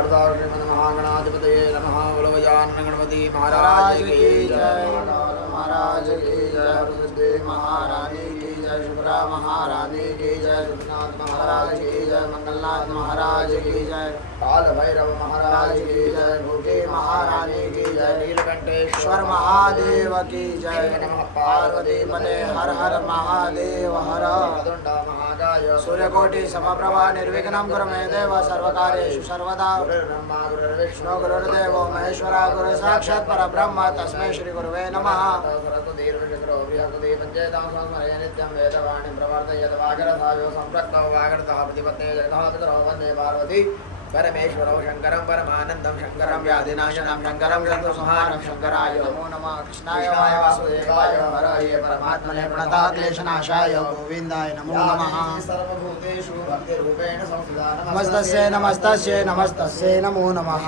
महागणाधिपतये नमः। बोलो गजानन गणपति महाराज की जय। महाराज की जय। सिद्धि महारानी की जय। शुभ्रा महारानी की जय। सुखनाथ महाराज की जय। मंगलनाथ महाराज की जय। काल भैरव महाराज की जय। भूखी महारानी की जय। नीलकंठेश्वर महादेव की जय। नमः पार्वती पते हर हर महादेव हर। सूर्यकोटि समप्रभा निर्विघ्नं कुरु मे देव सर्वकार्येषु सर्वदा। गुरुर्ब्रह्मा गुरुर्विष्णु गुरुर्देवो महेश्वरा गुरु साक्षात् परब्रह्म तस्मै श्री गुरुवे नमः। नित्यं वेदवाणी प्रवर्तयत् वागरथायो सम्पृक्तौ वागरतः प्रतिपत्ते जगन्नाथो वन्दे पार्वती परमेश्वरौ शङ्करं परमानन्दं शङ्करं व्याधिनाशनं शङ्करं ग्रन्थसंहारं शङ्कराय नमो नमः। कृष्णाय वासुदेवाय हरये परमात्मने प्रणताक्लेशनाशाय गोविन्दाय नमो नमः। सर्वभूतेषु भक्तिरूपेण संस्थिता नमस्तस्यै नमस्तस्यै नमस्तस्यै नमो नमः।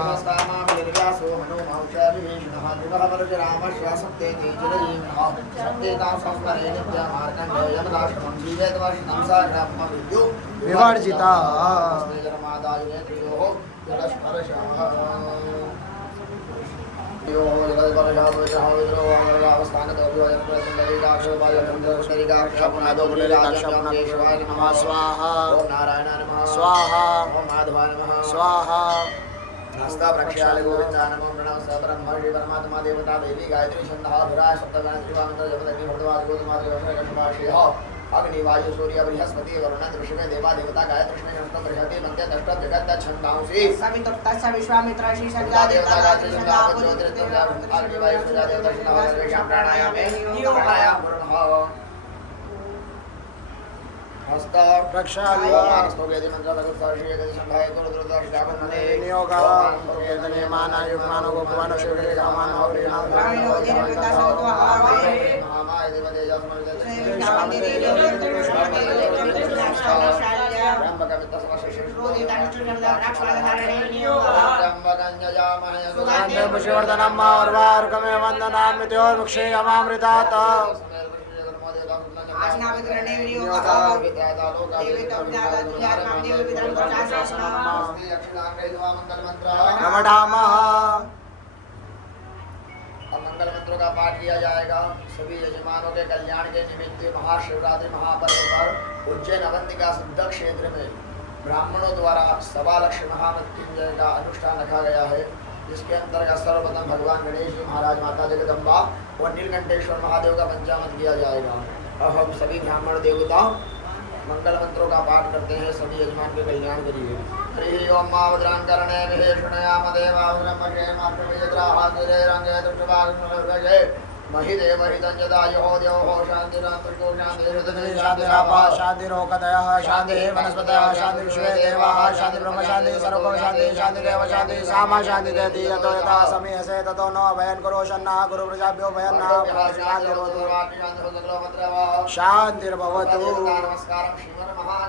निर्व्यासो हनुमंशाभिषेणः दिवः परशुरामश्वासप्तेति चिरजीविनः सप्तेतां संस्मरे नित्यमार्कण्डेयमदाश्रमं जीवेतवर्षणं साक्षात्मं विद्युः विवर्जिता नास्ता प्रक्षाल गोविंदा नमो प्रणव सब्रह्म श्री परमात्मा देवता देवी गायत्री छंदः धुराय सप्तमन त्रिवामंत्र जपति भगवान गोविंद कष्टमाशय अग्नि वायु सूर्य बृहस्पति वरुण ऋषिमे देवा देवता गायत्री कृष्ण कृष्ण बृहस्पति मंत्र दष्ट जगत छंदांसि सवितुर्तस्य विश्वामित्र श्री संज्ञा देवता गायत्री संज्ञा ज्योतिर्देवता अग्नि वायु सूर्य देवता कृष्ण प्राणायामे प्राणायाम गुरुः हस्ता प्रक्षालनस्तो के मंत्र भगवत साक्षी के संभाय को रुद्रदास जापने नियोगा के तने माना युगमानो को भगवान शिवरे कामानो प्रेरणा प्राणियो देवता सतो आवे महामाय देवते जस्मन मंगल मंत्रों का पाठ किया जाएगा। सभी यजमानों के कल्याण के निमित्त महाशिवरात्रि महापर्व पर उज्जैन अवंतिका सिद्ध क्षेत्र में ब्राह्मणों द्वारा 1.25 लाख महामृत्युंजय का अनुष्ठान रखा गया है, जिसके अंतर्गत सर्वप्रथम भगवान गणेश जी महाराज, माता जगदम्बा और नीलकंठेश्वर महादेव का पंचामृत किया जाएगा। और हम सभी ब्राह्मण देवता मंगल मंत्रों का पाठ करते हैं, सभी यजमान के कल्याण के लिए। हरि ओम मावद्रान करणे विहेषणयाम देवावरमशे मात्रविद्राहातिरे रंगे दुष्टवाग्नलर्गजे महिदेव हितंजदायो देवो शान्तिरात्रिको शान्तिर्हृदये शान्तिरापा शान्तिरोकदयः शान्तिः वनस्पतयः शान्तिर्विश्वे देवाः शान्तिर्ब्रह्म शान्तिः सर्वो शान्तिः शान्तिरेव शान्तिः सामा शान्तिरेति यतो यथा समीहसे ततो न भयं कुरु शन्नः कुरु प्रजाभ्यो भयं न शान्तिर्भवतु।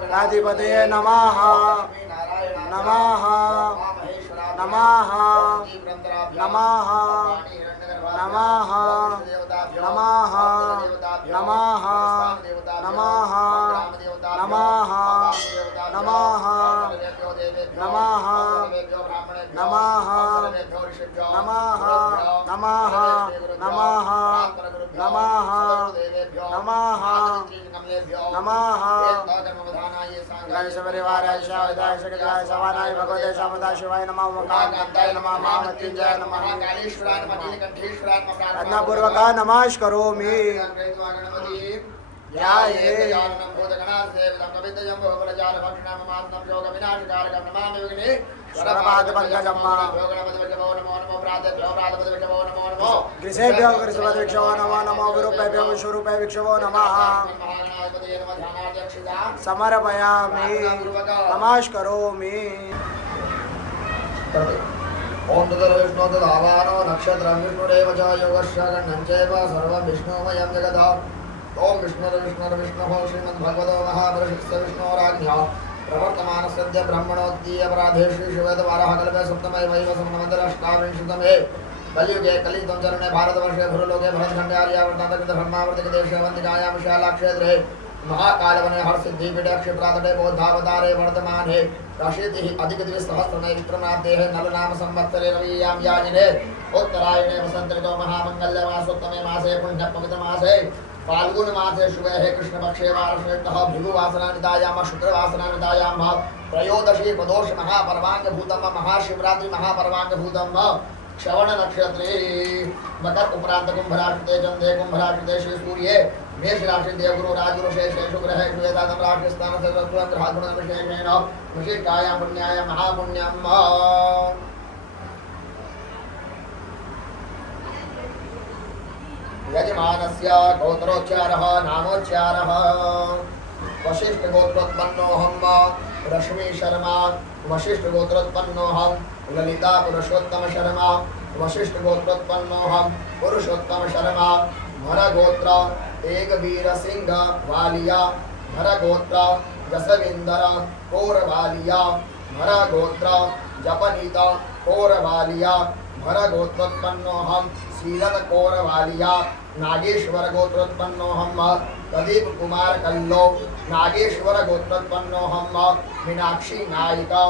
गणाधिपतये नमः नमः नमः नमः नमः नमः नमः नमः नमः नमः नमः नमः नमः नमः नमः नमः नमः नमः गणेश परिवार शावदाय सकलाय सवानाय भगवते शामदा शिवाय नमः ओंकारनाथाय नमः महामृत्युंजय नमः कालेश्वराय नमः नीलकंठेश्वराय नमः रत्नपूर्वक नमः करोमि। ध्याये जाननं भूतगणासेवितं कवितजं भोगलजाल भक्षणं मात्नं शोक विनाशकारकं नमामि विघ्नेश्वरपादपङ्कजं भोगणपतिभ्यो नमो नमो प्रातेभ्यो प्रातपतिभ्यो नमो नमो गृहेभ्यो गृहपतिभ्यो नमो नमो विरूपेभ्यो विश्वरूपेभ्यो नमः समर्पयामि नमस्करोमि। ओम तद्विष्णु तद्भावानो नक्षत्रं विष्णुरेव च योगस्य गणनं चैव सर्वं विष्णुमयं जगत्। ओम विष्णुर्विष्णुः श्रीमद्भगवतो महापुरुषस्य विष्णोराज्ञः प्रवर्तमानस्य ब्रह्मणोद्दीय अपराधेषु शिवेदवारः कल्पे सप्तमे वैव सम्मदराष्टाविंशतमे कलियुगे कलियुगं चरणे भारतवर्षे भूलोके भरतखण्डे आर्यावर्तनकृत ब्रह्मावर्तिके देशे अवन्तिकायां विशालाक्षेत्रे महाकाल वने हर सिद्धि विडय क्षिप्रातटे बोधावतारे वर्तमाने राशिति अधिक दिवस सहस्रमय विक्रमाब्दे नल नाम संवत्सरे रवियाम याजिने उत्तरायणे वसंत ऋतौ महामंगल्य मासोत्तमे मासे पुण्य पवित्र मासे फाल्गुन मासे शुभे है कृष्ण पक्षे वार्षेतः भृगुवासनानिदायाम शुक्रवासनानिदायाम त्रयोदशी प्रदोष महापर्वांग भूतम महाशिवरात्रि महापर्वांग भूतम श्रवण नक्षत्रे मकर उपरांत कुंभ राशि चंद्रे कुंभ राशि श्री सूर्य मेष राशि देवगुरु राजगुरु शेष शुभ ग्रह श्वेतादम राशि स्थान से ग्रह गुण विशेषेण विशिष्टायां पुण्याय महापुण्यम यजमानस्य गोत्रोच्चारः नामोच्चारः वशिष्ठ गोत्रोत्पन्नोऽहं रश्मि शर्मा वशिष्ठ गोत्रोत्पन्नोऽहं ललिता पुरुषोत्तम शर्मा वशिष्ठ गोत्रोत्पन्नोऽहं पुरुषोत्तम शर्मा भर गोत्र एक वीर सिंह वालिया भर गोत्र जसविंदर कौर वालिया भर गोत्र जपनीत कौर वालिया भर गोत्रोत्पन्नोऽहं सीरत कौर वालिया नागेश्वर गोत्रोत्पन्नोऽहं प्रदीप कुमार कल्लो नागेश्वर गोत्रोत्पन्नोऽहं मीनाक्षी नायिका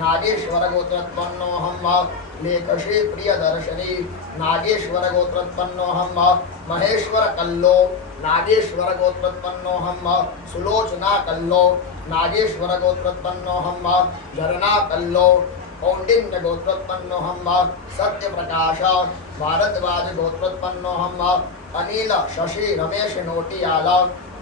नागेश्वर गोत्रोत्पन्नोऽहं लेखशी प्रियदर्शनी नागेश्वर गोत्रोत्पन्नोऽहं महेश्वर कल्लो नागेश्वर गोत्रोत्पन्नोऽहं सुलोचना कल्लो नागेश्वर गोत्रोत्पन्नोऽहं झरना कल्लो कौंडिन्य गोत्रोत्पन्नोऽहं सत्यप्रकाश भारद्वाज गोत्रोत्पन्नोऽहं अनिल शशि रमेश नोटियाला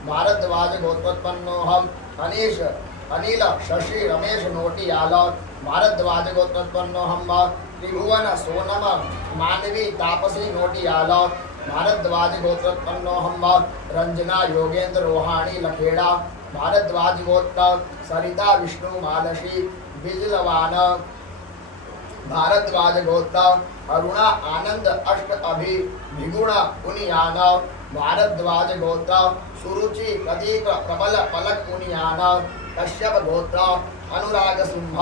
भारद्वाज गोत्रोत्पन्नोऽहं अनिल शशि रमेश नोटियाला भारद्वाज गोत्रोत्पन्नोऽहं त्रिभुवन सोनम मानवी तापसी नोटियाला भारद्वाज गोत्रोत्पन्नोऽहं रंजना योगेंद्र रोहाणी लखेड़ा भारद्वाज गोत्र सरिता विष्णु मालशी बिजलवान भारद्वाज गोत्र अरुणा आनंद अष्ट अभि भिगुण उनियाना भारद्वाज गोत्र सुरुचि प्रदीप प्रबल पलक उनियाना कश्यप गोत्र अनुराग सिंह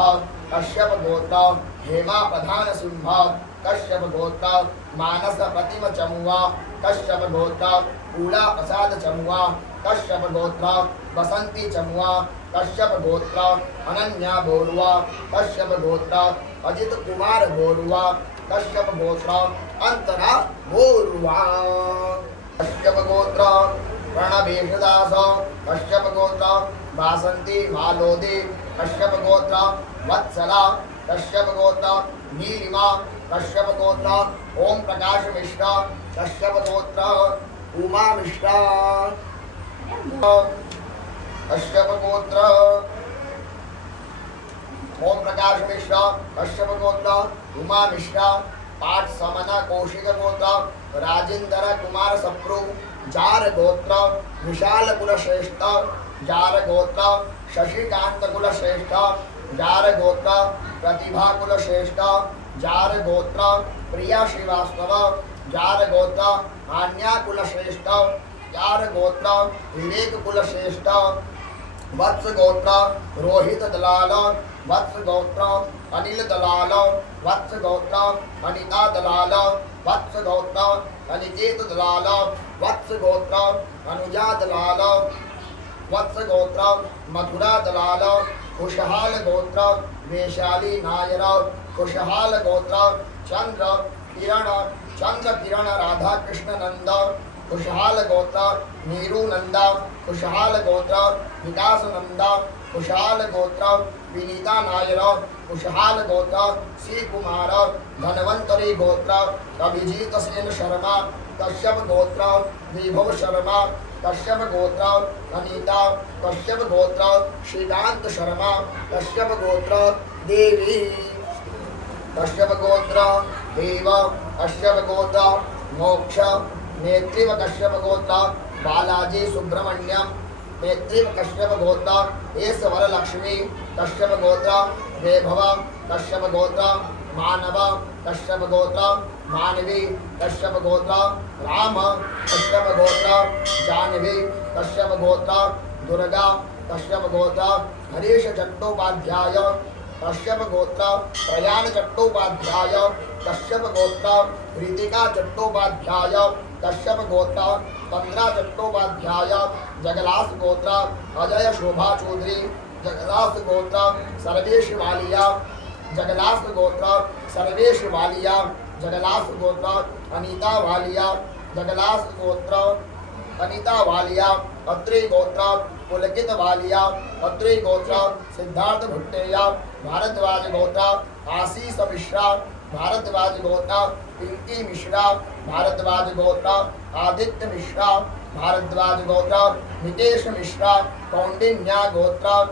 कश्यप गोत्र हेमा प्रधान सिंह कश्यप गोत्र मानस प्रतिम चमुआ कश्यप गोत्र कूला प्रसाद चमुआ कश्यप गोत्र बसंती चमुआ कश्यप गोत्र अनन्या बोरुआ कश्यप गोत्र अजित कुमार बोरुआ कश्यप गोत्र अंतरा बोरुआ कश्यप गोत्र प्रणवेशदास कश्यप गोत्र वासंती मालोदी कश्यप गोत्र वत्सला कश्यप गोत्र नीलिमा कश्यप गोत्र ओम प्रकाश मिश्रा कश्यप गोत्र उमा मिश्रा कश्यप गोत्र ओम प्रकाश मिश्रा कश्यप गोत्र उमा मिश्रा पाठ समना कौशिक गोत्र राजेंद्र कुमार सप्रू जार गोत्र विशाल कुल श्रेष्ठ जार गोत्र शशिकांत कुल श्रेष्ठ जार गोत्र प्रतिभा कुल श्रेष्ठ जार गोत्र प्रिया श्रीवास्तव जार गोत्र आन्या कुल श्रेष्ठ जार गोत्र विवेक कुल श्रेष्ठ वत्स गोत्र रोहित दलाल वत्स गोत्र अनिल दलाल वत्स गोत्र अनिता दलाल वत्स गोत्र अनिकेत दलाल वत्स गोत्र अनुजा दलाल वत्स गोत्र मथुरा दलाल खुशहाल गोत्र वैशाली नायर खुशहाल गोत्र चंद्र किरण राधा कृष्ण नंद खुशहाल गोत्र नीरू नंदा खुशहाल गोत्र विकास नंदा खुशहाल गोत्र विनीता नायर खुशहाल गोत्र श्री कुमार धनवंतरी गोत्र अभिजीत सेन शर्मा कश्यप गोत्र विभव शर्मा कश्यप गोत्र अनीता कश्यप गोत्र श्रीकांत शर्मा कश्यप गोत्र देवी कश्यप गोत्र देव कश्यप गोत्र मोक्ष नेत्रिव कश्यप गोत्र बालाजी सुब्रमण्यम नेत्रिव कश्यप गोत्र ऐश्वर लक्ष्मी कश्यप गोत्र वैभव कश्यप गोत्र मानव कश्यप गोत्र मानवी कश्यप गोत्र राम कश्यप गोत्र जानवी कश्यप गोत्र दुर्गा कश्यप गोत्र हरीश चट्टोपाध्याय कश्यप गोत्र प्रयाण चट्टोपाध्याय कश्यप गोत्र ऋतिका चट्टोपाध्याय कश्यप गोत्र पंद्रा चट्टोपाध्याय जगलास गोत्र अजय शोभा चौधरी जगलास गोत्र सर्वेश वालिया जगलास गोत्र सर्वेश वालिया जगलास गोत्र अनीता वालिया जगलास गोत्र अनीता वालिया अत्रि गोत्र पुलकित वालिया अत्रि गोत्र सिद्धार्थ भुट्टेया भारद्वाज गोत्र आशीष मिश्रा भारद्वाज गोत्र पिंकी मिश्रा भारद्वाज गोत्र आदित्य मिश्रा भारद्वाज गोत्र नितेश मिश्रा कौंडिन्या गोत्र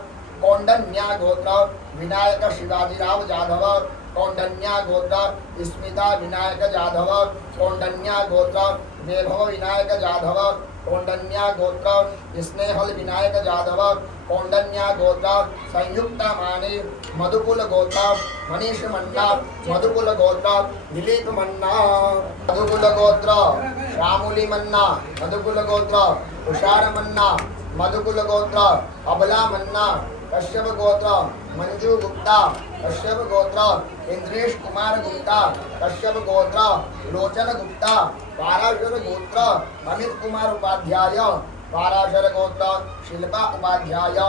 विनायक शिवाजीराव जाधव कौंडन्या गोत्र स्मिता विनायक जाधव कौंडन्या गोत्र वैभव विनायक जाधव कौंडन्या गोत्र स्नेहल विनायक जाधव कौंडन्या गोत्र संयुक्ता माने मधुकुल गोत्र मनीष मन्ना मधुकुल गोत्र दिलीप मन्ना मधुकुल गोत्र श्यामुली मन्ना मधुकुल गोत्र तुषार मन्ना मधुकुल गोत्र अबला मन्ना कश्यप गोत्र मंजू गुप्ता कश्यप गोत्र इंद्रेश कुमार गुप्ता कश्यप गोत्र लोचन गुप्ता पाराशर गोत्र अमित कुमार उपाध्याय पाराशर गोत्र शिल्पा उपाध्याय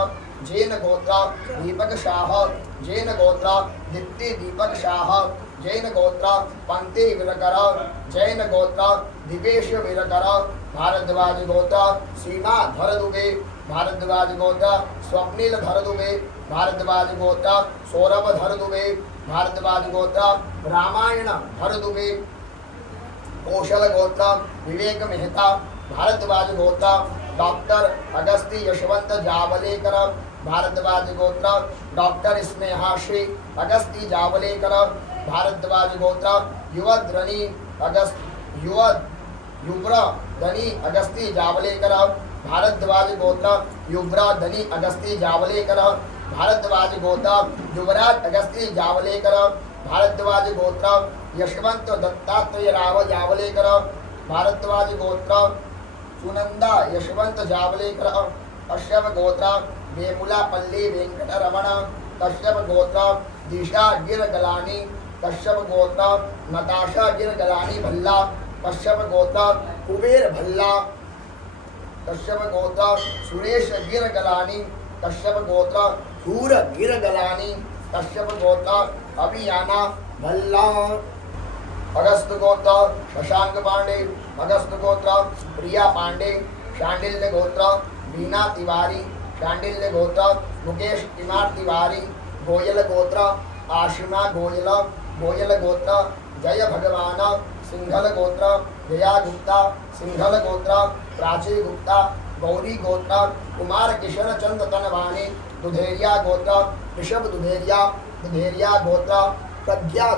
जैन गोत्र दीपक शाह जैन गोत्र दीप्ति दीपक शाह जैन गोत्र पंक्ति विरकर जैन गोत्र दिपेश विरकर भारद्वाज गोत्र सीमा धर दुबे भारद्वाज गोत्र स्वप्निल धर दुबे भारद्वाज गोत्र सौरभ धर दुबे भारद्वाज गोत्र रामायण धर दुबे कौशल गोत्र विवेक मेहता भारद्वाज गोत्र डॉक्टर अगस्ती यशवंत जावलेकर भारद्वाज गोत्र डॉक्टर स्नेहाश्री अगस्ती जावलेकर भारद्वाज गोत्र युवद्रनी युव्र धनी अगस्ती जावलेकर भारद्वाज गोत्र युव्रा धनी अगस्ती जावलेकर भारद्वाज गोत्र युवराज अगस्ती जावलेकर भारद्वाज गोत्र यशवंत दत्तात्रेय राव जावलेकर भारद्वाज गोत्र सुनंदा यशवंत जावलेकर कश्यप गोत्र वेमुलापल्ली वेंकटरमण कश्यप गोत्र दिशा गिर गलानी कश्यप गोत्र नताशा गिर गलानी भल्ला कश्यप गोत्र कुबेर भल्ला कश्यप गोत्र सुरेश गिर गलानी कश्यप गोत्र हूर गिर गलानी कश्यप गोत्र अभियाना भल्ला अगस्त गोत्र शशांक पांडे अगस्त गोत्र प्रिया पांडे शांडिल्य गोत्र बीना तिवारी शांडिल्य गोत्र मुकेश कुमार तिवारी गोयल गोत्र आशिमा गोयल गोयल गोत्र जय भगवान सिंघल गोत्र जया गुप्ता सिंघल गोत्र प्राची गुप्ता गौरी गोत्र कुमार किशन चंद तनवानी दुधेरिया गोत्र ऋषभ दुधेरिया गोत्र प्रज्ञा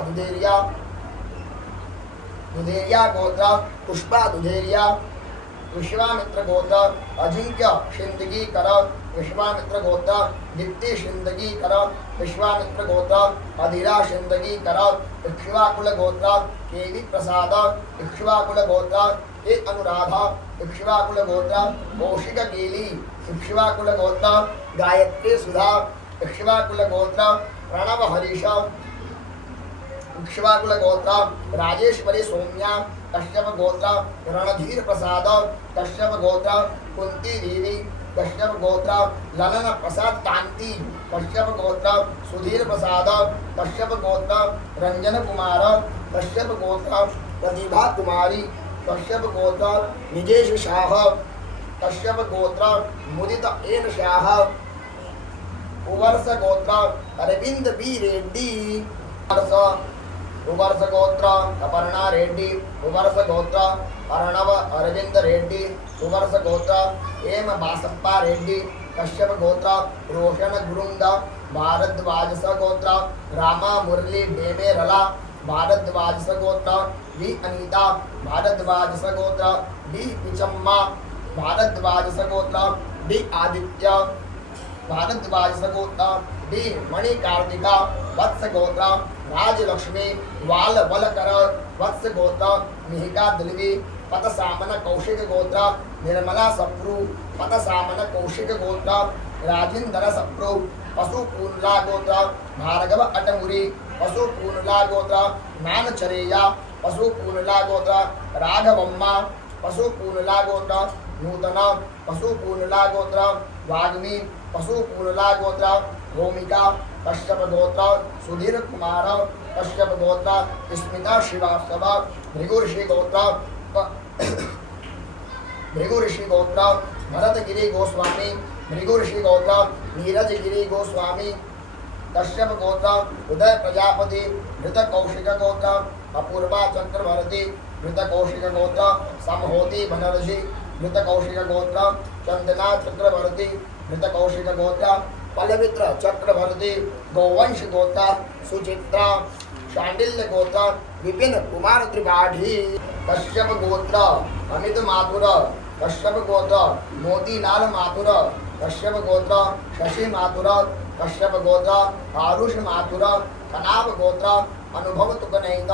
दुधेरिया गोत्र पुष्पा दुधेरिया विश्वामित्र गोत्र अजिंक्य शिंदगी कर विश्वामित्र गोत्र दीप्ति शिंदगी कर विश्वामित्र गोत्र अधीरा शिंदगी कर इक्ष्वाकुल गोत्र केवी प्रसाद इक्ष्वाकुल गोत्र के अनुराधा इक्ष्वाकुल गोत्र कौशिक गेली इक्ष्वाकुल गोत्र गायत्री सुधा इक्ष्वाकुल गोत्र प्रणव हरीश इक्ष्वाकुल गोत्र राजेश्वरी सौम्या कश्यप गोत्र रणधीर प्रसाद कश्यप गोत्र कुंती देवी कश्यप गोत्र ललन प्रसाद कांति कश्यप गोत्र सुधीर प्रसाद कश्यप गोत्र रंजन कुमार कश्यप गोत्र प्रतिभा कुमारी कश्यप गोत्र निजेश शाह कश्यप गोत्र मुदित एन शाह उवर्ष गोत्र अरविंद बी रेड्डी उवर्ष गोत्र अपर्णा रेड्डी उवर्ष गोत्र अर्णव अरविंद रेड्डी उवर्ष गोत्र एम बासप्पा रेड्डी कश्यप गोत्र रोशन गुरुंग भारद्वाज गोत्र रामा मुरली डेमे रला भारद्वाज गोत्र डी अनीता भारद्वाज गोत्र डी पिचम्मा भारद्वाज गोत्र डी आदित्य भारद्वाज गोत्र डी मणि कार्तिका वत्स गोत्र राजलक्ष्मी वाल वलकर वत्स गोत्र मिहिका दिलवी पत सामन कौशिक गोत्र निर्मला सप्रू पत सामन कौशिक गोत्र राजेंद्र सप्रू पशु पूर्णला गोत्र भार्गव अटमुरी पशु पूर्णला गोत्र नानचरेया पशु पूर्णला गोत्र राघवम्मा पशुपूनला गोत्र नूतन पशुपूनला गोत्र वाग्मी पशुपूनला गोत्र भूमिका कश्यप गोत्र सुधीर कुमार कश्यप गोत्र स्मिता श्रीवास्तव भृगुऋषि गोत्र भृगुऋषि गोत्र भरतगिरी गोस्वामी भृगुऋषि गोत्र नीरजगिरी गोस्वामी कश्यप गोत्र उदय प्रजापति मृत कौशिक गोत्र अपूर्वा चक्रवर्ती मृत कौशिक गोत्र समहोती बनर्षि मृत कौशिक गोत्र चंदना चक्रवर्ती मृत कौशिक गोत्र पलवित्र चक्रवर्ती गोवंश गोत्र सुचित्रा शांडिल्य गोत्र विपिन कुमार त्रिपाठी कश्यप गोत्र अमित माथुर कश्यप गोत्र मोतीलाल माथुर कश्यप गोत्र शशि माथुर कश्यप गोत्र आरुष माथुर कनाव गोत्र अनुभव तुकनैत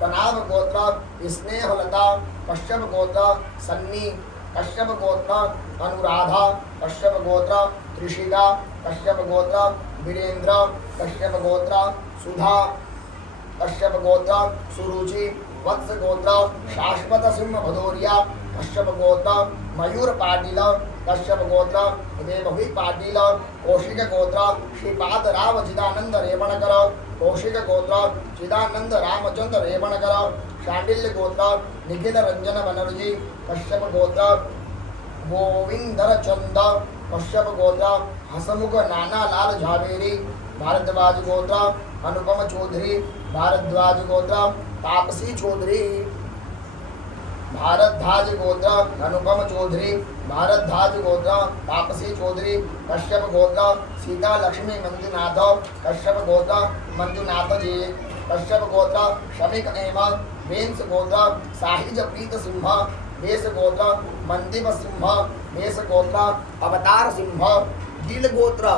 कनाव गोत्र स्नेहलता कश्यप गोत्र सन्नी कश्यप गोत्र अनुराधा कश्यप गोत्र त्रिशिका कश्यप गोत्र वीरेंद्र कश्यप गोत्र सुधा कश्यप गोत्र सुरुचि वत्स गोत्र शाश्वत सिंह भदौरिया कश्यप गोत्र मयूर पाटिल कश्यप गोत्र देवभी पाटिल कौशिक गोत्र श्रीपाद राव चिदानंद रेवणकर कौशिक गोत्र चिदानंद रामचंद्र रेवणकर शांडिल्य गोत्र निखिल रंजन बनर्जी कश्यप गोत्र गोविंदर चंद कश्यप गोत्र हसमुख नाना लाल झावेरी भारद्वाज गोत्र अनुपम चौधरी भारद्वाज गोत्र तापसी चौधरी भारद्वाज गोत्र अनुपम चौधरी भारद्वाज गोत्र तापसी चौधरी कश्यप गोत्र सीता लक्ष्मी मंजुनाथ कश्यप गोत्र मंजुनाथ जी कश्यप गोत्र शमिक एवं वेंस गोत्र साहिज प्रीत सिंह वेश गोत्र मंदिप सिंह वेश गोत्र अवतार सिंह गील गोत्र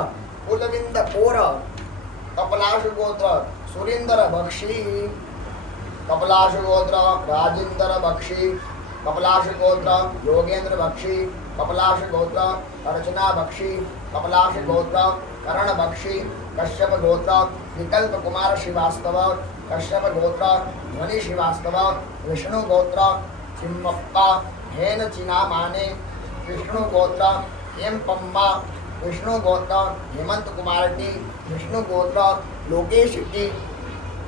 कुलविंद कोर कपलाश गोत्र सुरेंद्र बख्शी कपलाश गोत्र राजेंद्र बख्शी कपलाश गोत्र योगेंद्र बख्शी कपलाश गोत्र अर्चना बख्शी कपलाश गोत्र करण बख्शी कश्यप गोत्र विकल्प कुमार श्रीवास्तव कश्यप गोत्र ध्वनि श्रीवास्तव विष्णु गोत्र चिम्मप्पा हेन चिनामाने विष्णु गोत्र हेम पम्मा विष्णु गोत्र हेमंत कुमार टी विष्णु गोत्र लोकेश टी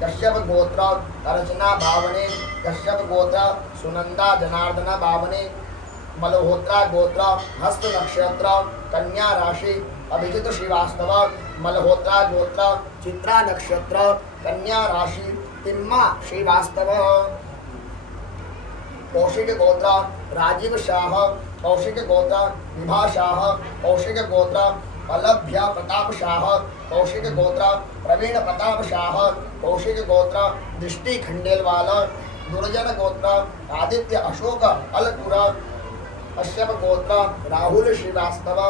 कश्यप गोत्र अर्चना बावने कश्यप गोत्र सुनंदा जनार्दना बावने मल्होत्रा गोत्र हस्त नक्षत्र कन्या राशि अभिजित श्रीवास्तव मल्होत्रा गोत्र चित्रा नक्षत्र कन्या राशि तिम्मा श्रीवास्तव कौशिक गोत्र राजीव शाह कौशिक गोत्र विभा शाह कौशिक गोत्र अलभ्य प्रताप शाह कौशिक गोत्र प्रवीण प्रताप शाह कौशिक गोत्र दृष्टि खंडेलवाल दुर्जन गोत्र आदित्य अशोक अलपुरा कश्यप गोत्र राहुल श्रीवास्तव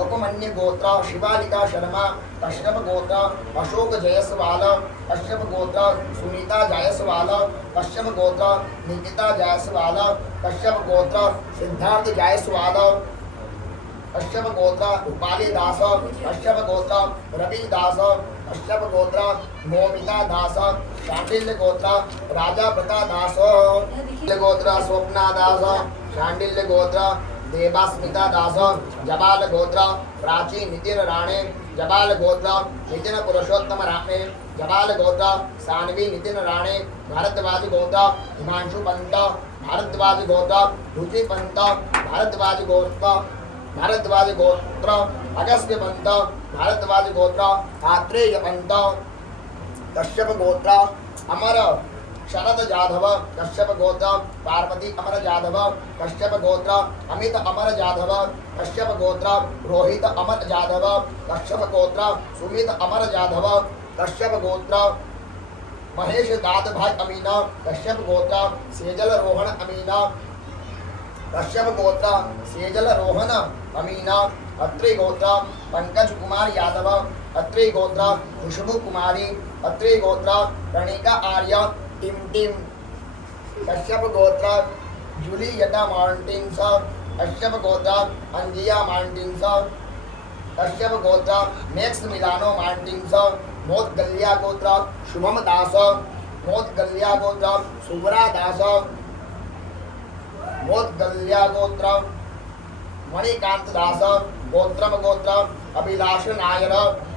उपमन्य गोत्र शिवालिका शर्मा कश्यप गोत्र अशोक जयसवाल कश्यप गोत्र सुनीता जायसवाल कश्यप गोत्र निकिता जायसवाल कश्यप गोत्र सिद्धार्थ जायसवाल कश्यप गोत्र रूपाली दास कश्यप गोत्र रवि दास कश्यप गोत्र मोमिता दास शांडिल्य गोत्र राजा प्रता दास गोत्र स्वप्ना दास शांडिल्य गोत्र देवास्मिता दास जबाल गोत्र प्राची नितिन राणे जबाल गोत्र नितिन पुरुषोत्तम राणे जबाल गोत्र सानवी नितिन राणे भारद्वाज गोत्र हिमांशु पंत भारद्वाज गोत्र रुचि पंत भारद्वाज गोत्र अगस्त्य पंत भारद्वाज गोत्र आत्रेय पंत कश्यप गोत्र अमर शरद जाधव कश्यप गोत्र पार्वती अमर जाधव कश्यप गोत्र अमित अमर जाधव कश्यप गोत्र रोहित अमर जाधव कश्यप गोत्र सुमित अमर जाधव कश्यप गोत्र महेश दाद भाई अमीना कश्यप गोत्र सेजल रोहन अमीना कश्यप गोत्र सेजल रोहन अमीना अत्रि गोत्र पंकज कुमार यादव अत्रि गोत्र खुशबू कुमारी अत्रि गोत्र प्रणिका आर्य टिम टिम कश्यप गोत्र जूलियटा मार्टिन्स कश्यप गोत्र अंजिया मार्टिन्स कश्यप गोत्र मैक्स मिलानो मार्टिन्स मोद गलिया गोत्र शुभम दास मोद गलिया गोत्र सुब्रा दास मोदगल्या गोत्र मणिकांत दास गोत्रम गोत्र अभिलाष नायर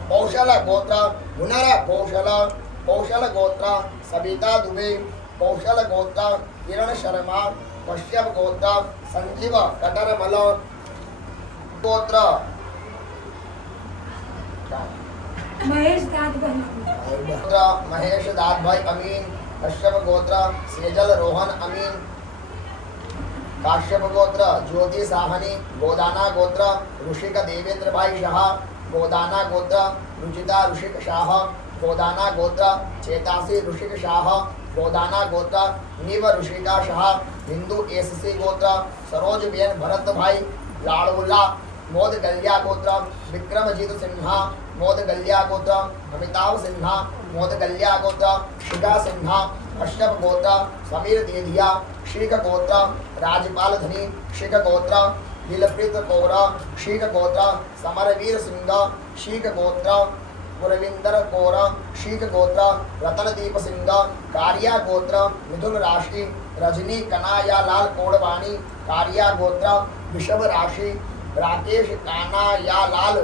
कौशल गोत्र गुणर कौशल गोत्र सविता दुबे कौशल गोत्र किरण शर्मा कश्यप गोत्र संजीव कटरमल गोत्र महेश दाद भाई अमीन कश्यप गोत्र सेजल रोहन अमीन काश्यप गोत्र ज्योति साहनी गोदाना गोत्र ऋषिक देवेंद्र भाई शाह गोदाना गोत्र रुचिता ऋषिक शाह गोदाना गोत्र चेतासी ऋषिक शाह गोदाना गोत्र निव ऋषिका शाह हिंदू एससी गोत्र सरोज बेन भरत भाई लाड़ुल्ला मोद गलिया गोत्र विक्रमजीत सिन्हा मोद गलिया गोत्र अमिताभ सिन्हा मोद गलिया गोत्र शिखा सिन्हा कश्यप गोत्र समीर देधिया शीख गोत्र राजपाल धनी शीख गोत्र दिलप्रीत कौर शीख गोत्र समरवीर सिंह शीख गोत्र गुरविंदर कौर शीख गोत्र रतनदीप सिंह कारिया गोत्र मिथुन राशि रजनी कनाया लाल कोडवाणी कारिया गोत्र विषभ राशि राकेश कानाया लाल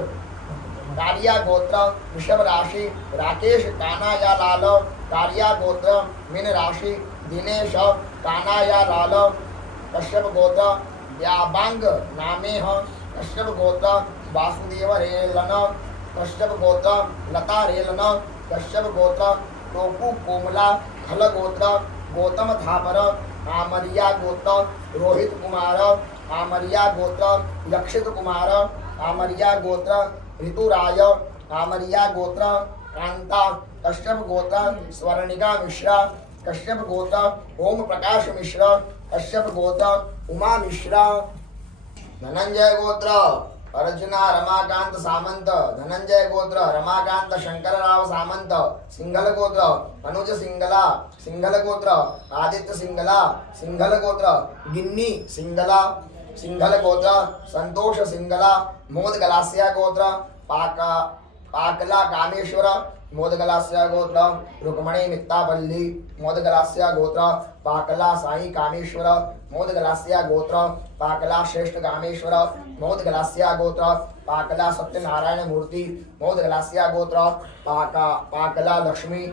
कारिया गोत्र वृषभ राशि राकेश कानाया लाल कारिया गोत्र मीन राशि दिनेश कानाया लाल कश्यप गोत्र व्याबांग नामेह कश्यप गोत्र वासुदेव रेलन कश्यप गोत्र लता रेलन कश्यप गोत्र टोकू कोमला खल गोत्र गौतम थापर आमरिया गोत्र रोहित कुमार आमरिया गोत्र यक्षित कुमार आमरिया गोत्र ऋतुराय आमरिया गोत्र कांता कश्यप गोत्र स्वर्णिका मिश्रा कश्यप गोत्र ओम प्रकाश मिश्रा कश्यप गोत्र उमा मिश्रा धनंजय गोत्र अर्जुना रमाकांत सामंत धनंजय गोत्र रमाकांत शंकरराव सामंत सिंघल गोत्र अनुज सिंगला सिंघल गोत्र आदित्य सिंगला सिंघल गोत्र गिन्नी सिंगला सिंघल गोत्र संतोष सिंगला मोद गलास्या गोत्र पाकला कामेश्वर मोद गलास्या गोत्र रुक्मणी मित्तापल्ली मोद गलास्या गोत्र पाकला साई कामेश्वर मोद गलास्या गोत्र पाकला श्रेष्ठ कामेश्वर मोद गलास्या गोत्र पाकला सत्यनारायण मूर्ति मोद गलास्या गोत्र पाकला लक्ष्मी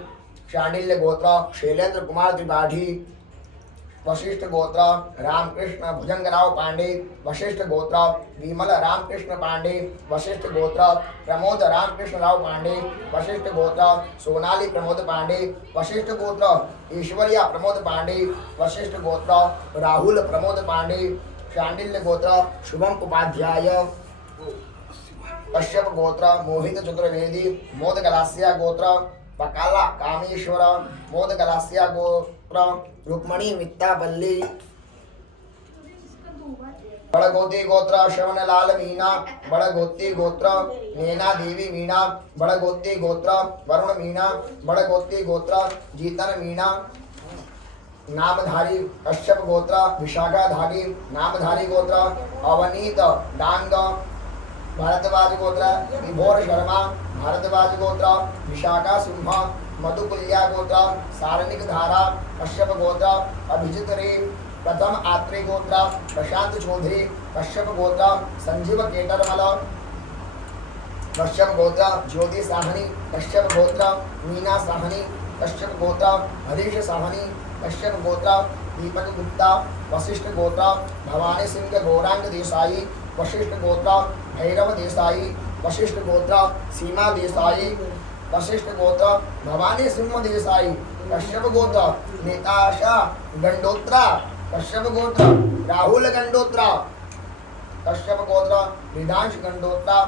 शांडिल्य गोत्र शैलेंद्र कुमार त्रिपाठी वशिष्ठ गोत्र रामकृष्ण भुजंगराव पांडे वशिष्ठ गोत्र विमल रामकृष्ण पांडे वशिष्ठ गोत्र प्रमोद रामकृष्ण राव पांडे वशिष्ठ गोत्र सोनाली प्रमोद पांडे वशिष्ठ गोत्र ईश्वरिया प्रमोद पांडे वशिष्ठ गोत्र राहुल प्रमोद पांडे शांडिल्य गोत्र शुभम उपाध्याय कश्यप गोत्र मोहित चतुर्वेदी मोद गलास्या गोत्र पकाला कामेश्वर मोद गलास्या गोत्र रुक्मणी मित्तापल्ली बड़गोती गोत्र श्रवण लाल मीना बड़गोती गोत्र नैना देवी मीना बड़गोती गोत्र वरुण मीना बड़गोती गोत्र जीतन मीना नामधारी कश्यप गोत्र विशाखा धागी नामधारी गोत्र अवनीत डांग भारद्वाज गोत्र विभोर शर्मा भारद्वाज गोत्र विशाखा सिंह मधुकुल्या गोत्र सारणिक धारा कश्यप गोत्र अभिजित रे प्रथम आत्रे गोत्र प्रशांत चौधरी कश्यप गोत्र संजीव केटरमल कश्यप गोत्र ज्योति साहनी कश्यप गोत्र मीना साहनी कश्यप गोत्र हरीश साहनी कश्यप गोत्र दीपक गुप्ता वशिष्ठ गोत्र भवानी सिंह गौरांग देसाई वशिष्ठ गोत्र भैरव देसाई वशिष्ठ गोत्र सीमा देसाई वशिष्ठ गोत्र भवानी सिंह देसाई कश्यप गोत्र नेताशा गंडोत्रा कश्यप गोत्र राहुल गंडोत्रा कश्यप गोत्र विधांश गंडोत्रा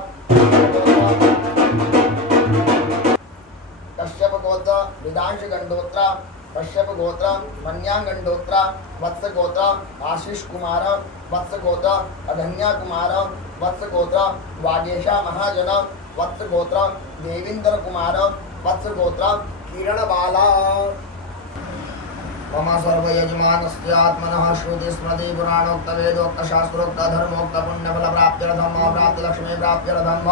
कश्यप गोत्र विधांश गंडोत्रा कश्यप गोत्र मन्या गंडोत्रा वत्स गोत्र आशीष कुमार वत्स गोत्र अधन्या कुमार वत्स गोत्र वागेशा महाजन वत्स गोत्र देवींद्र कुमार वत्स गोत्र किरण बाला मम सर्व यजमानस्य आत्मनः श्रुति स्मृति पुराणोक्त वेदोक्त शास्त्रोक्त धर्मोक्त पुण्यफल प्राप्त्यर्थम प्राप्त लक्ष्मी प्राप्त्यर्थम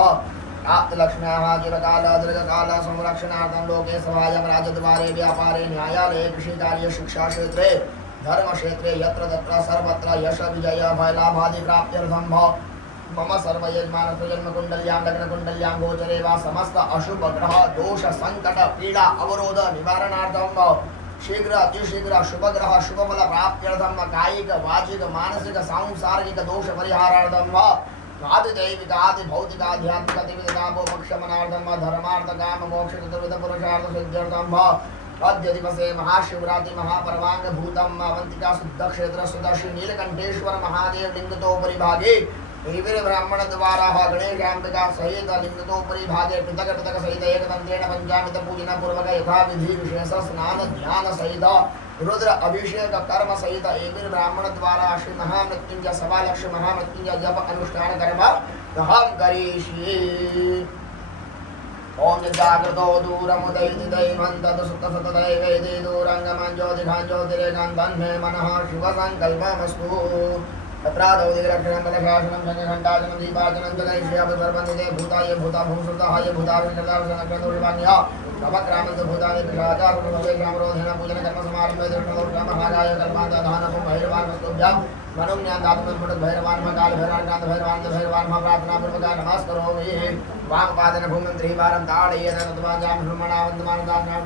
प्राप्त लक्ष्म्याः चिरकाल दीर्घकाल संरक्षणार्थं लोके सभायां राजद्वारे व्यापारे न्यायालये कृषिकार्ये शिक्षा क्षेत्रे धर्म क्षेत्रे यत्र तत्र सर्वत्र यश विजय भय लाभादि प्राप्त्यर्थं मम सर्व यजमान जन्म कुंडल्यां लग्न कुंडल्यां गोचरे वा समस्त अशुभ ग्रह दोष संकट पीड़ा अवरोध निवारणार्थं शीघ्र अतिशीघ्र शुभ ग्रह शुभ फल प्राप्त्यर्थं कायिक वाचिक मानसिक सांसारिक दोष परिहारार्थं आदि दैविक आदि भौतिक आध्यात्मिक त्रिविधापोपक्षमनार्थं धर्मार्थ काम मोक्ष चतुर्विध पुरुषार्थ सिद्ध्यर्थं अद्य दिवसे महाशिवरात्रि महापर्वांग भूतम अवंतिका शुद्ध क्षेत्र सुदर्शी नीलकंठेश्वर महादेव लिंगतोपरि भागे वीर ब्राह्मण द्वारा गणेशांबिका सहित लिंगतोपरि भागे पृथक पृथक सहित एकदंतेन पंचामृत पूजन पूर्वक यथा विधि विशेष स्नान ध्यान सहित रुद्र अभिषेक कर्म सहित वीर ब्राह्मण द्वारा श्री महामृत्युंजय सवा लक्ष महामृत्युंजय जप अनुष्ठान कर्म हम करिष्ये। ओम जागृतो दूरमुदैति दैवन्ततु सुतसतदैवेदि दूरङ्गमं ज्योतिघां ज्योतिरेकान्तन्मे मनः शिवसङ्कल्पमस्तु। तत्रादौ दिग्रक्षणं बलशासनं शङ्खघण्टासनं दीपासनं जगैष्यापसर्वन्दिते भूताय भूता भूंसुताय भूताविष्णुर्दार्शनक्रन्दोषिवान्यः नवक्रामन्त भूतानि प्रसादारुणवेशामरोधेन पूजन कर्म समारम्भे दृष्णदोषमहाराय कल्पान्तधानपुं भैरवान्मस्तुभ्यां मनोज्ञान दातुमस्फुटत् भैरवान् मकाल भैरवान्कान्त भैरवान् भैरवान् प्रार्थना पूर्वका नमस्करोमि। वाक्पादन भूमन्त्री वारं ताडयेन तत्वाजां ब्रह्मणावन्दमानदानां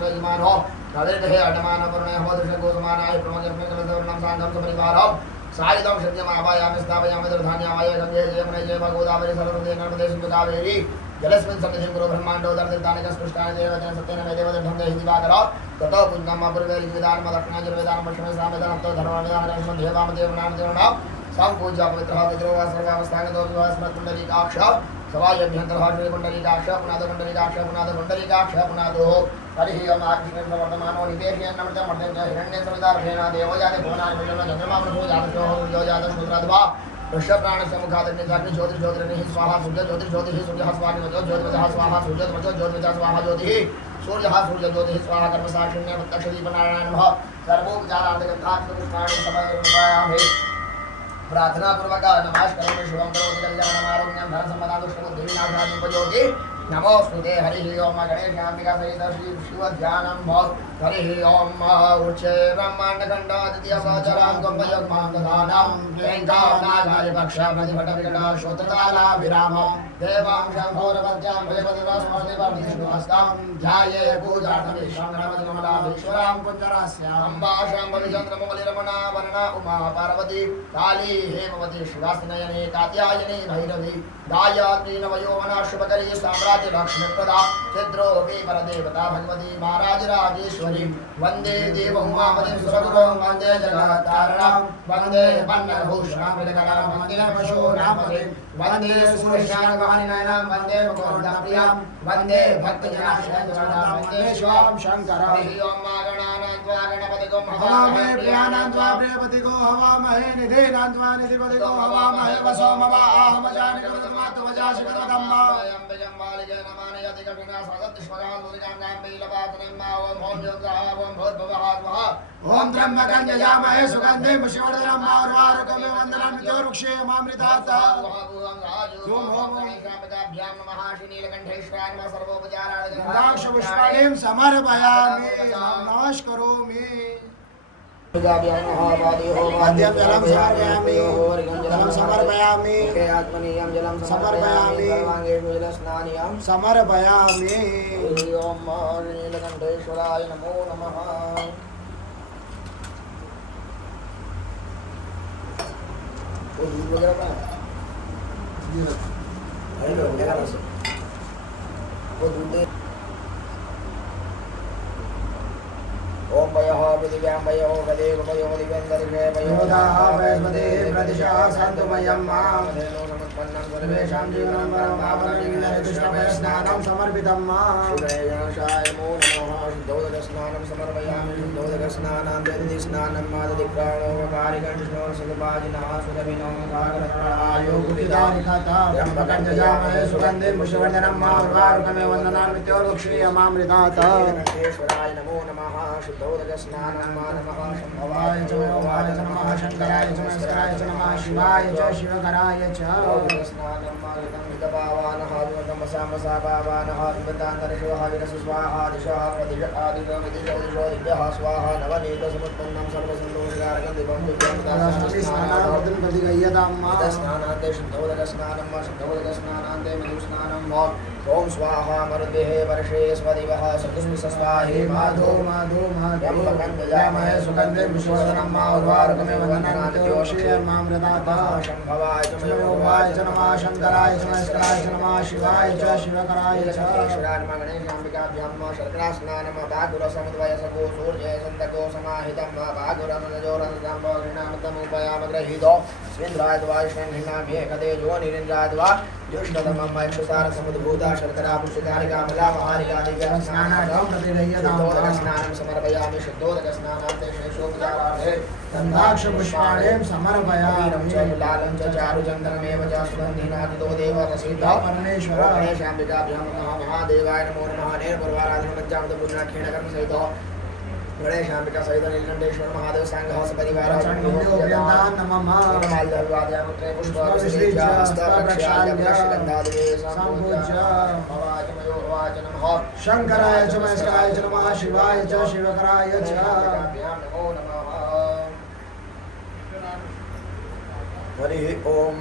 नवेदहे अटमान वरुणे होदृश गोसमानाय प्रमजस्मिन् साङ्गं सपरिवारम् सायुधं शक्यमावायामि स्थापयामि दर्धान्यावाय गंगे यमुने जयव गोदावरी सरस्वती नर्मदे सिन्धु कावेरी जलस्मिन् सन्निधिं कुरु ब्रह्माण्डोदरतीर्थानि स्पृष्टानि देवतेन सत्येन मे देवदर्शं देहि दिवाकर ततो पुण्यं अपूर्वैर्विदानं दक्षिणाजुर्वेदानं पश्चिमे सामवेदानं धर्मवेदानं देवामदेवनां देवनां संपूज्य पवित्रः पितरो वा सर्वावस्थागतो विवाहस्मत्पुण्डरीकाक्ष सवायभ्यन्तरः श्रीपुण्डरीकाक्ष पुनाद पुण्डरीकाक्ष पुनाद पुण्डरीकाक्ष पुनादो हरिः ओम आकृष्णेन वर्तमानो निवेशयन् नमृतं मर्त्यं च हिरण्यं सवितार्भेण देवो जाते भुवनानि विष्णुः चन्द्रमा प्रभो जातशो यो जातः शूद्राद्वा वृषप्राणस्य मुखादग्निजाग्नि ज्योतिर्ज्योतिर्निः स्वाहा सूर्यज्योतिर्ज्योतिः सूर्यः स्वाहा ज्योतिर्वचः स्वाहा सूर्यध्वजो ज्योतिर्वचः स्वाहा ज्योतिः सूर्यः सूर्यज्योतिः स्वाहा कर्मसाक्षिण्य प्रत्यक्षदीपनारायणः सर्वोपचारार्थगन्धाक्षपुष्पाणि समर्पयामि। प्रार्थना पूर्वक नमस्करोमि शुभं करोति कल्याणम् आरोग्यं धनसम्पदादुष्टबुद्धिविनाशादीपयोगी नमोस्तुते। हरिः ओम गणेशाम्बिका सहित श्री शिवध्यानं भव। हरिः ओम उच्चे ब्रह्माण्डखण्डादित्य सहचराङ्गं वयोग्मां दधानां वेङ्कानागाय पक्षा प्रतिभटविकटा श्रोत्रतालाभिराम देवां शम्भोरवत्यां भयपतिरस्मृतिवर्धिष्णुहस्तां ध्याये पूजार्थमीश्वरं गणपतिकमलाधीश्वरां कुञ्जरास्यां अम्बा शाम्भवी चन्द्रमौलिरमणा वरणा उमा पार्वती काली हेमवती शिवास्तिनयनी कात्यायनी भैरवी गायत्री नवयौवना शुभकरी साम्राज्य लक्ष्मीप्रदा चिद्रोपी परदेवता भगवती महाराजराजेश्वरी वन्दे देव उमापतिं सुरगुरुं वन्दे जगत्तारणं वन्दे पन्नगभूषणं मृगकरं वन्दे पशूनापतिं वन्दे सूर्यशानवाहिनयनं वन्दे मुकुन्दप्रियां वन्दे भक्तजनाश्रयं वन्दे शिवं शङ्करं। हरिः ओम गणानान्त्वा गणपतिगो हवामहे प्रियानान्त्वा प्रियपतिगो हवामहे निधेनान्त्वा निधिपतिगो हवामहे वसो मवाहमजानि कवतमात्मजाशिवदम्मा अम्बजं मालिके नमानयति कठिना सदत्तिष्वगां दुर्गां बीलपातनिम्मा ओम ओम योगः ओम भूर्भुवः स्वः ओम त्र्यम्बकं यजामहे सुगन्धिं पुष्टिवर्धनम् आरुवारुकं वन्दनं विद्योरुक्षे मामृतात् ओम ओम गणेशाम्बिकाभ्यां नमः श्रीनीलकण्ठेश्वराय नमः सर्वोपचारार्थं पुष्पाणिं समर्पयामि नमस्करोमि। मध्यम जलम समर्पयामि जलम समर्पयामि आत्मनीयं जलम समर्पयामि सर्वांगेषु जलस्नानीयं समर्पयामि। ओम नीलकंठेश्वराय नमो नमः। वो दूध वगैरह का हेलो क्या रस वो दूध ओम वयः पृथिव्यां वयो गदेव वयो दिव्यन्तरिक्षे वयो दावैस्मदे प्रतिशा सन्तुमयं मां धेनो समुत्पन्नं सर्वेषां जीवनं परमावनिर्दिष्टमयस्नानं समर्पितं मां। श्रीगणेशाय नमो नमः। शुद्धोदकस्नानं समर्पयामि शुद्धोदकस्नानां दधिस्नानं मादधिप्राणोपकारिकं सुखपाजिनः सुरभिनो काकरत्रायोगुदिदानिकता त्र्यम्बकं जजामहे सुगन्धिं पुष्टिवर्धनं मारुवारुकमे वन्दनान् विद्योरुक्षीयमामृतात्। गणेश्वराय नमो नमः। शुद्धोदकस्नानं नमः शम्भवाय च भवाय च नमः शङ्कराय च मस्कराय च नमः शिवाय च शिवकराय च। स्नानं हितं हितपावानः विमतमसामसा पावानः विमतान्तरिषवः विरसस्वाहा दिशः प्रदिश आदिशो विदिशो दिशो दिव्यः स्वाहा नवनीतसमुत्पन्नं सर्वसन्तोषकारकं दिवं दिव्यं स्नानावदन प्रतिगय्यताम्मा स्नानान्ते शुद्धोदकस्नानं वा शुद्धोदकस्नानान्ते मधुस्नानं वा ओम स्वाहा मरुद्भिः वर्षे स्वदिवः सतुस्मिस्वाहे माधो माधो माधो सुगंधे विश्वदनं मा उर्वारुकमे वन्दनाद्योषेयर्मामृताः शम्भवाय च योगाय च नमः शंकराय च नमस्काराय च नमः शिवाय च शिवकराय च गणेशाम्बिकाभ्यां शर्करास्नानं भागुरसमुद्वयसगो सूर्ये सन्तको समाहितं भागुरसनजोरसम्भोगिनामतमुपयामग्रहीतो स्विन्द्राय द्वायुष्णन्हिनाभ्येकतेजो निरिन्द्राय द्वा ज्येष्ठतमं मयक्षसारसमुद्भूता शर्करा पुष्टिकारिका मला महारिका दिव्यस्नानार्थं शुद्धोदकस्नानं समर्पयामि शुद्धोदकस्नानान्ते शेषोपचारार्थे गन्धाक्ष पुष्पाणिं समर्पयामि लालं च चारुचन्दनमेव च सुगन्धिनादितो देवरसिद्धः परमेश्वर गणेशाम्बिकाभ्यां नमः महादेवाय नमो नमः निर्पूर्वाराधनमज्जामत पुण्याख्येन कर्मसहितः गणेशाम्बिका सहित नीलकण्ठेश्वर महादेव साङ्गः सपरिवारः शंकराय च महेश्वराय च नमः शिवाय च शिवकराय च नमो नमः हरि ओम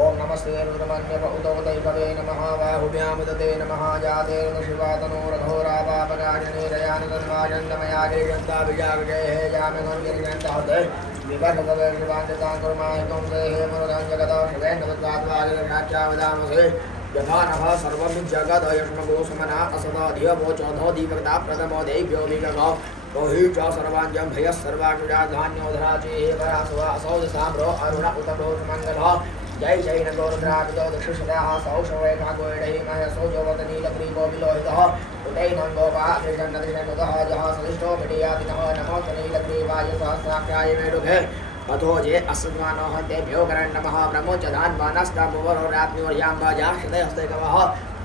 ओम नमस्ते रुद्रमन्यवहुतवदैभवे नमः बाहुभ्यामुदते नमः जातेर्न शिवातनोरघोरापापकाजनेरयानतन्माजन्दमयागिरिगन्ताभिजागजये जामिगुर्गिरिगन्तहते विवर्धतवे शिवान्तिताङ्कुर्माहितं से हे मरुदं जगतः शिवेन्द्रदत्ताद्वागिरसाख्यावदामसे यथा नः सर्वं जगदयष्मगो सुमना असदाधियवोचोधो दीपकता प्रथमो देव्यो विगगो रोहि च सर्वाञ्जं भयः सर्वाकुजाधान्योधराचे हे परासुवा असौदसाम्रो अरुण उतमो सुमङ्गलः जय जय नगोरुद्राभितो दक्षिषदाः सौषवैकागोडै महसो जोवतनीलग्रीवो विलोहितः उदैनं गोपाभिषन्नदिषन्नुतः जः सलिष्टो विडीयादितः नमो तनीलग्रीवाय सहस्राख्याय मेरुघे अथो जे अस्मानो हतेभ्यो करण्डमः ब्रह्मोच्चदान्वानस्तामुवरोरात्म्योर्याम्बाजाश्रदयस्ते कवः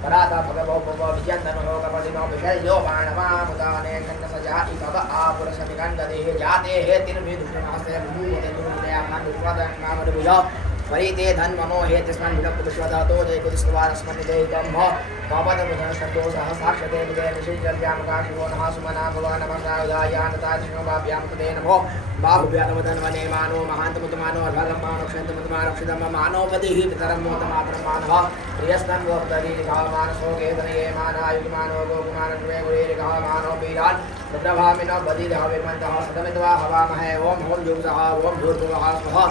पराता भगवो भगवो विजन्दनो कपदिनो विषयो बाणमामुदाने कण्डसजा इकव आपुरसमिकण्डदेः जाते हे तिर्भिदुषणास्ते भूमते दुर्मदयामान् विश्वदन्नामनुभुजा परिते धन्ममो हे तस्मान् विनक्तु विश्वधातो जय कुदिस्वारस्मन्निदेहितं कपदमुदन सन्तोषः साक्षते विजय निषिजल्यामकाशिवो नः सुमना भुवा नमस्तायुधायानतादिष्णोभाभ्यां कृते नमो बाहुभ्यानवधन्वने मानो महान्तमुतमानो अर्भगं मानक्षन्तमुतमानक्षितं मानोपतिः पितरं मोतमातरं मानः प्रियस्तं गोपतरीरिकः मानसो गेतनये मानायुगमानो गोकुमानश्वे गुरेरिकः मानो वीरान् तत्रभामिनो बदिदः विमन्तः सतमित्वा हवामहे ॐ ॐ जुंसः ॐ भूर्भुवः स्वः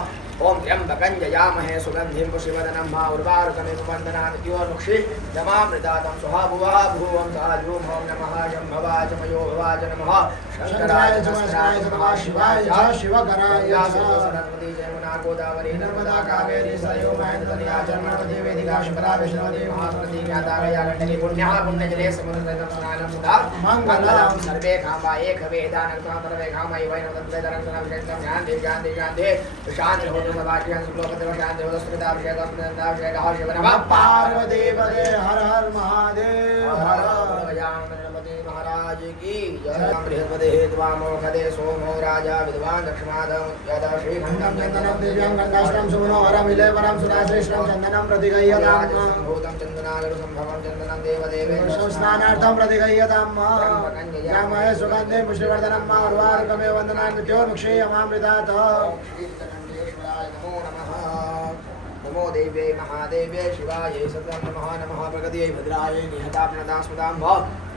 ओम त्र्यंबकं जयामहे सुगंधिं पुष्टिवर्धनं मा उर्वारुकमिव वन्दनादित्योर्मुक्षि जमामृतातं स्वहा भुवः भुवं साजूं ॐ नमः शम्भवाय च मयो भवाय च नमः शंकराय च महेश्वराय च नमः शिवाय च शिवकराय च सरस्वती जमुना गोदावरी नर्मदा कावेरी सरयो महेन्द्रतनया जन्मवती वेदिका शुक्ला विष्णुवती महासरस्वती ज्ञातारया गण्डकी पुण्यः पुण्यजले समुद्रसहितं स्नानं मुदा मङ्गलं सर्वे कामा एकवेदानक्तान्तरवे कामै वैनवदद्वैतरं सनविषयं ज्ञान्ति शान्ति पार्वती पदे हर हर महादेव हर महाराज की बृहस्पति हेत्वामोखदे सोमो राजा विद्वान् दक्षिणादमुद्यदा श्रीखण्डं चन्दनं दिव्यं गङ्गाश्रम सुमनो हरमिले वरं सुराश्रेष्ठं चन्दनं प्रतिगय्यतां सम्भूतं चन्दनागरुसम्भवं चन्दनं देवदेवे स्नानार्थं प्रतिगय्यतां रामये सुगन्धे पुष्टिवर्धनं मा उर्वारुकमे वन्दनान्वित्योर्मुक्षीयमामृतात् नमो देव्यै महादेव्यै शिवायै सतं नमः नमः प्रगतियै भद्रायै निहताप्नता स्मृतां भ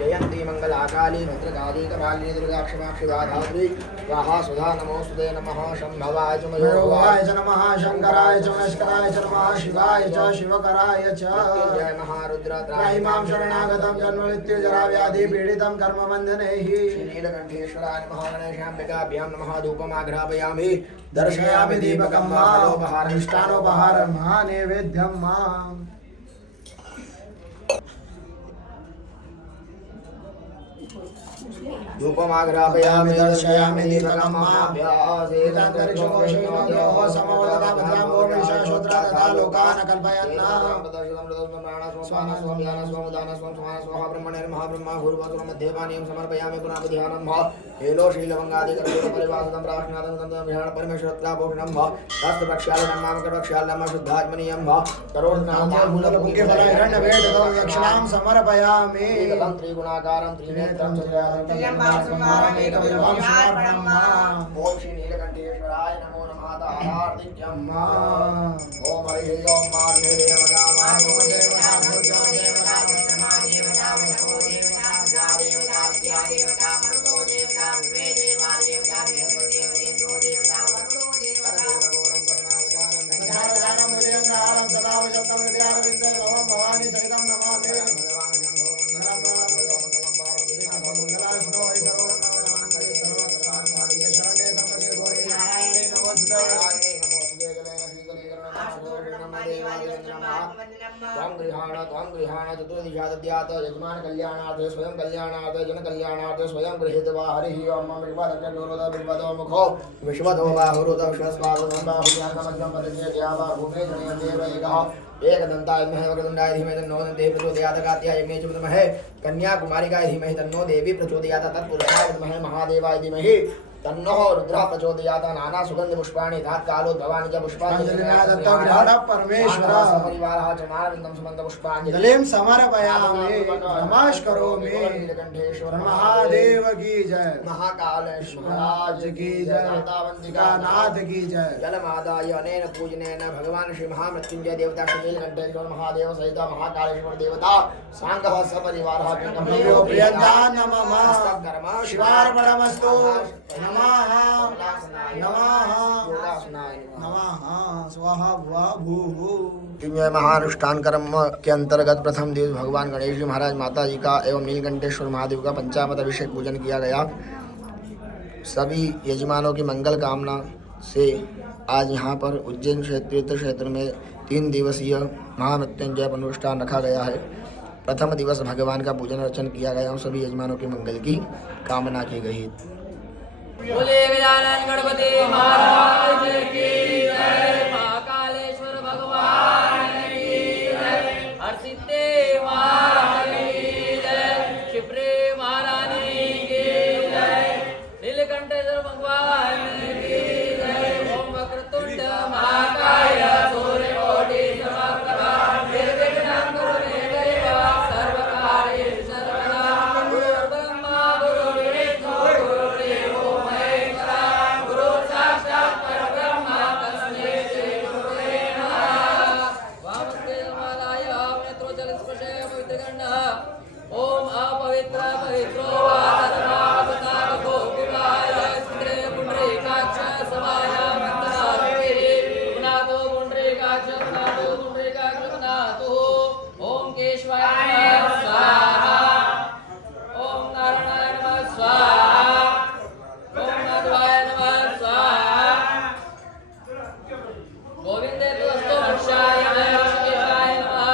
जयन्ती मङ्गलाकाली भद्रकाली कपालिनी दुर्गा क्षमा शिवा धात्री स्वाहा सुधा नमोऽस्तुते नमः शम्भवाय च मयोवाय च नमः शंकराय च महेश्वराय च नमः शिवाय च शिवकराय च जय महारुद्र त्राहिमां शरणागतं जन्ममृत्युजराव्याधि पीडितं कर्मबन्धनैः श्रीनीलकण्ठेश्वराय नमः गणेशाम्बिकाभ्यां नमः धूपमाघ्रापयामि दर्शयामि दीपकं मा मिष्टानोपहारं मा नैवेद्यं मा धूपमाग्रापयामि दर्शयामि दीपकं महाभ्यासेतन्तरिक्षकोशयोः समवदताभद्राम्भोर्विषशोत्रा तथा लोकान् कल्पयन् ब्रह्मणेर्महाब्रह्मा भूर्भुवः मध्यपानीयं समर्पयामि पुनः ध्यानं भा हेलो श्रीलवङ्गादिकर्पूरपरिवासनं प्राश्नादं तन्तं विहार परमेश्वरत्वाभूषणं भा हस्तप्रक्षालनं नामकरप्रक्षालनं शुद्धात्मनीयं भा मूलमुखे फलहिरण्यवेदं दक्षिणां समर्पयामि त्रिगुणाकारं त्रिनेत्रं ओम श्री नीलकंठेश्वराय नमो नमः हार्दिक्यं ओम हरि ओम माग्ने देवता मानो देवता भूर्यो देवता वक्षमा देवता वशो देवता ज्ञा देवता ज्ञा देवता मरुतो देवता विवे देवा देवता विवेन्द्रो देवता वरुणो देवता गौरम करुणावतारम धन्यवादं मुरेन्द्रारं सदा वशब्दं हृदयारविन्दे भवं भवानी सहितं नमामि त्वं गृहाण चतुर्दिशा दद्यात् यजमान कल्याणार्थे स्वयं कल्याणार्थे जन कल्याणार्थे स्वयं गृहीत्वा हरिः ओम मम विवादज्ञोरोद विवादो मुखो विश्वतो बाहुरुद विश्वस्वादं बाहुर्यासमज्ञं पदज्ञया भूमे जनयं देव एकः एकदन्ताय विद्महे वक्रतुण्डाय धीमहि तन्नो देवी प्रचोदयात् कात्याय यज्ञे च विद्महे कन्याकुमारिकाय धीमहि तन्नो देवी प्रचोदयात् तत्पुरुषाय विद्महे महादेवाय धीमहि तन्नो रुद्रः प्रचोदयात् नाना सुगंध पुष्पाणि तात्कालोद्भवानि च पुष्पाणि परमेश्वर परिवारः च मानविन्दं सुगन्ध पुष्पाणि दलिं समर्पयामि नमस्करोमि नीलकंठेश्वर महादेव की जय महाकालेश्वर महाराज की जय मातावंतिका नाथ की जय जलमादाय अनेन पूजनेन भगवान श्री महामृत्युंजय देवता श्री नीलकंठेश्वर महादेव सहित महाकालेश्वर देवता सांगः सपरिवारः प्रियंता नमः शिवार्पणमस्तु नमः नमः नमः स्वाहा भूः दिव्य महानुष्ठान कर्म के अंतर्गत प्रथम दिवस भगवान गणेश जी महाराज माता जी का एवं नीलकंठेश्वर महादेव का पंचामृत अभिषेक पूजन किया गया। सभी यजमानों की मंगल कामना से आज यहाँ पर उज्जैन तीर्थ क्षेत्र में 3 दिवसीय महामृत्युंजय अनुष्ठान रखा गया है। प्रथम दिवस भगवान का पूजन अर्चन किया गया और सभी यजमानों के मंगल की कामना की गई। बोले गजानन गणपति महाराज की जय, महाकालेश्वर भगवान की जय, हरसिद्धि महारानी की जय, शिप्रे महारानी की जय, नीलकंठेश्वर भगवान की जय। ओम वक्रतुंड महाकाय सूर्यकोटि समप्रभा निर्विघ्नं कुरु मे देव सर्वकार्येषु सर्वदा गुरुर्ब्रह्मा गुरुर्विष्णु गुरुर्देवो महेश्वरः गुरु साक्षात् परब्रह्म तस्मै श्री गुरुवे नमः। वामस्ते समादाय नेत्रोजलस्पर्शे पवित्रगण्डः ओम अपवित्र पवित्रो वा तस्मात्तावको विवाय स्त्रे पुण्डरीकाक्ष समाय मन्त्रार्थे पुनातो पुण्डरीकाक्ष पुनातो पुण्डरीकाक्ष पुनातो ओम केशवाय नमः स्वाहा ओम नारायणाय नमः स्वाहा ओम माधवाय नमः स्वाहा गोविंदे तुस्तु वृक्षाय नमः शिवाय नमः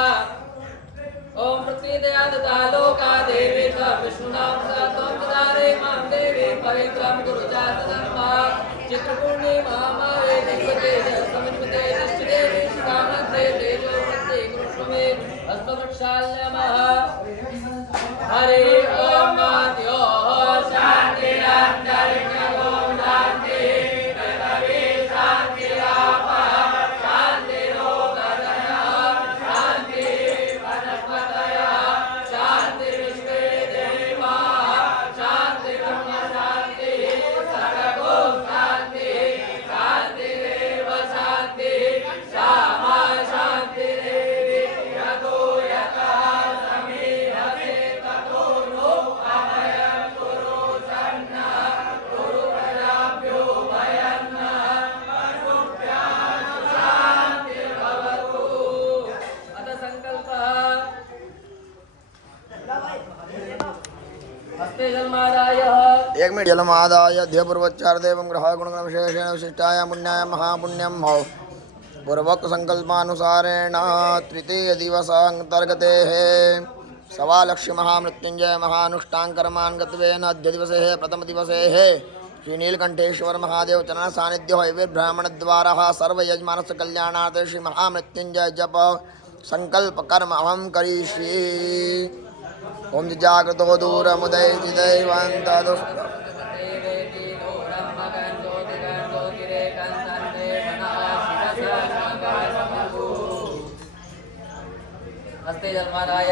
ओम पृथ्वी दया दता लोका देवी च विष्णुनाम सत्वं विदारे मां देवी पवित्रं कुरु जातधर्मा चित्रपूर्णे महामारे दिग्वते समन्विते निश्चिते शिवानन्दे तेजो वृत्ते कृष्णमे हस्तवृक्षाल्यमः हरे ओम मात्यो शान्ति अन्तरिक्षगो शान्ति पृथ्वी शान्ति आपः शान्ति लोकधनः शान्ति वनस्पतयः शान्ति विश्वे देवाः शान्ति ब्रह्म शान्ति सर्वगो शान्ति शान्तिरेव शान्ति श्यामा शान्तिरेवि यतो यतः समीहते ततो नो अभयं कुरु सन्नः कुरु प्रजाभ्यो भयन्नः पशुभ्यः शान्तिर्भवतु। अथ संकल्पः हस्ते जन्मादाय एक मिनट जलमादाय ध्यपूर्वच्चार्देवं ग्रह गुणगण विशेषेण विशिष्टाय पुण्याय महापुण्यं भव पूर्वक संकल्पानुसारेण तृतीय दिवसांतर्गते सवालक्ष्य महामृत्युंजय महानुष्टांकर्मान् गत्वेन अद्य दिवसे प्रथम दिवसे श्री नीलकंठेश्वर महादेव चरण सानिध्य ब्राह्मण द्वारा सर्व यजमानस्य कल्याणार्थ श्री महामृत्युंजय जप संकल्प कर्म अहम करिष्ये। ओम जागृतो दूरमुदय दैवंत हस्ते जन्माराय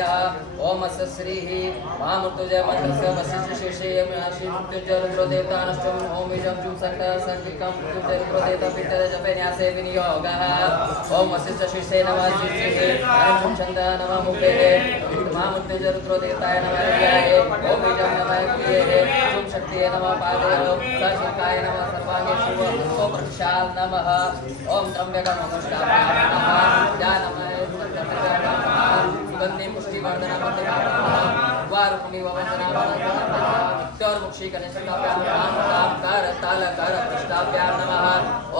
ओम अस्य श्रीः महामृत्युंजय मंत्रस्य वशिष्ठ शीर्षे श्री मृत्युंजय रुद्र देवता नष्टम ओम इदं जुं संत संविकं मृत्युंजय रुद्र देवता पितर जपे न्यासे विनियोगः ओम वशिष्ठ शीर्षे नमः शीर्षे ओम छंद नमः मुखे महामृत्युंजय रुद्र देवताय नमः ध्याये ओम इदं नमः क्रिये जुं शक्तिये नमः पादयो सशिकाय नमः सर्वांगे शिव ओम प्रशाल नमः ओम त्र्यंबकं नमस्कार नमः जानमय सुगंधि पुष्टिवर्धना वारुणी वंदना मुक्षी कनिष्ठाभ्यां कर ताल कर पृष्ठाभ्यां नमः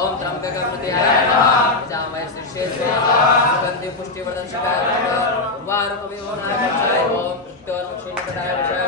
ओम त्र्यंबकमृत्याय नमः जामय शीर्षे सुगंधि पुष्टिवर्धन शिखाय वारुणी वंदना ओम मुक्षी कनिष्ठाभ्यां